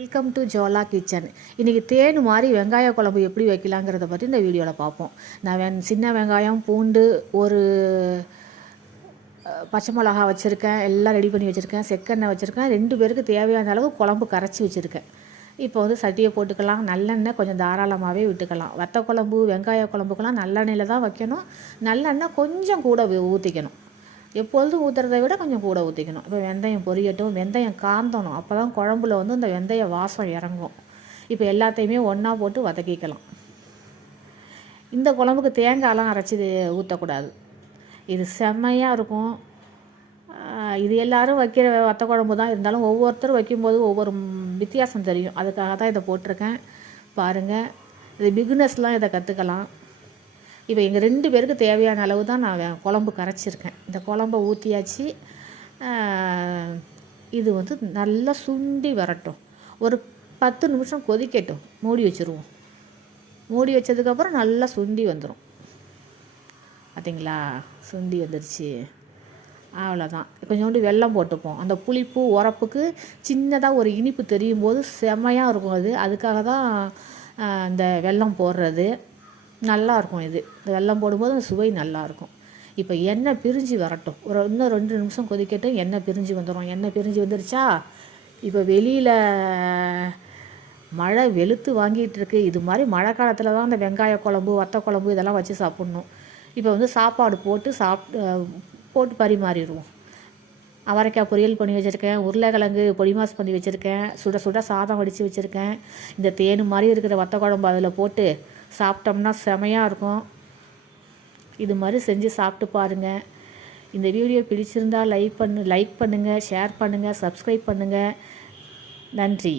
Welcome to ஜோலா kitchen. இன்றைக்கி தேன் மாதிரி வெங்காய குழம்பு எப்படி வைக்கலாங்கிறத பற்றி இந்த வீடியோவில் பார்ப்போம். நான் சின்ன வெங்காயம், பூண்டு, ஒரு பச்சை மிளகா வச்சுருக்கேன். எல்லாம் ரெடி பண்ணி வச்சுருக்கேன். செக்கெண்ணெய் வச்சுருக்கேன். 2 பேருக்கு தேவையான அளவு குழம்பு கரைச்சி வச்சுருக்கேன். இப்போ சட்டியை போட்டுக்கலாம். நல்லெண்ணெய் கொஞ்சம் தாராளமாகவே விட்டுக்கலாம். வத்த குழம்பு, வெங்காய குழம்புக்கெல்லாம் நல்லெண்ணெயில் தான் வைக்கணும். நல்லெண்ணெய் கொஞ்சம் கூட ஊற்றிக்கணும். எப்பொழுதும் ஊற்றுறதை விட கொஞ்சம் கூட ஊற்றிக்கணும். இப்போ வெந்தயம் பொரியட்டும். வெந்தயம் காந்தணும். அப்போ தான் குழம்புல இந்த வெந்தய வாசம் இறங்கும். இப்போ எல்லாத்தையுமே ஒன்றா போட்டு வதக்கிக்கலாம். இந்த குழம்புக்கு தேங்காயெலாம் அரைச்சி ஊற்றக்கூடாது. இது செம்மையாக இருக்கும். இது எல்லோரும் வைக்கிற வத்த குழம்பு தான். இருந்தாலும் ஒவ்வொருத்தரும் வைக்கும்போது ஒவ்வொரு வித்தியாசம் தெரியும். அதுக்காக தான் இதை போட்டிருக்கேன். பாருங்கள், இது பிகினர்ஸ்லாம் இதை கற்றுக்கலாம். இப்போ எங்கள் 2 பேருக்கு தேவையான அளவு தான் நான் குழம்பு கரைச்சிருக்கேன். இந்த குழம்பை ஊற்றியாச்சு. இது நல்லா சுண்டி வரட்டும். ஒரு 10 நிமிஷம் கொதிக்கட்டும். மூடி வச்சுருவோம். மூடி வச்சதுக்கப்புறம் நல்லா சுண்டி வந்துடும். பார்த்தீங்களா, சுண்டி வந்துடுச்சு. அவ்வளோதான். கொஞ்சோண்டு வெல்லம் போட்டுப்போம். அந்த புளிப்பு உரப்புக்கு சின்னதாக ஒரு இனிப்பு தெரியும் போது செம்மையாக இருக்கும். அதுக்காக தான் இந்த வெல்லம் போடுறது. நல்லாயிருக்கும். இந்த வெல்லம் போடும்போது அந்த சுவை நல்லாயிருக்கும். இப்போ எண்ணெய் பிரிஞ்சு வரட்டும். இன்னும் 2 நிமிஷம் கொதிக்கட்டும். எண்ணெய் பிரிஞ்சு வந்துடும். எண்ணெய் பிரிஞ்சு வந்துருச்சா, இப்போ வெளியில் மழை வெளுத்து வாங்கிட்டு இருக்கு. இது மாதிரி மழை காலத்தில் தான் அந்த வெங்காய குழம்பு, வத்த குழம்பு இதெல்லாம் வச்சு சாப்பிட்ணும். இப்போ சாப்பாடு போட்டு பரிமாறிடுவோம். அவரைக்காய் பொரியல் பண்ணி வச்சுருக்கேன். உருளைக்கிழங்கு பொடிமாஸ் பண்ணி வச்சுருக்கேன். சுட சுட சாதம் வடித்து வச்சுருக்கேன். இந்த தேன் மாதிரி இருக்கிற வத்த குழம்பு அதில் போட்டு சாப்பிட்டோம்னா செமையாக இருக்கும். இது மாதிரி செஞ்சு சாப்பிட்டு பாருங்கள். இந்த வீடியோ பிடிச்சிருந்தால் லைக் பண்ணுங்கள், ஷேர் பண்ணுங்கள், சப்ஸ்கிரைப் பண்ணுங்கள். நன்றி.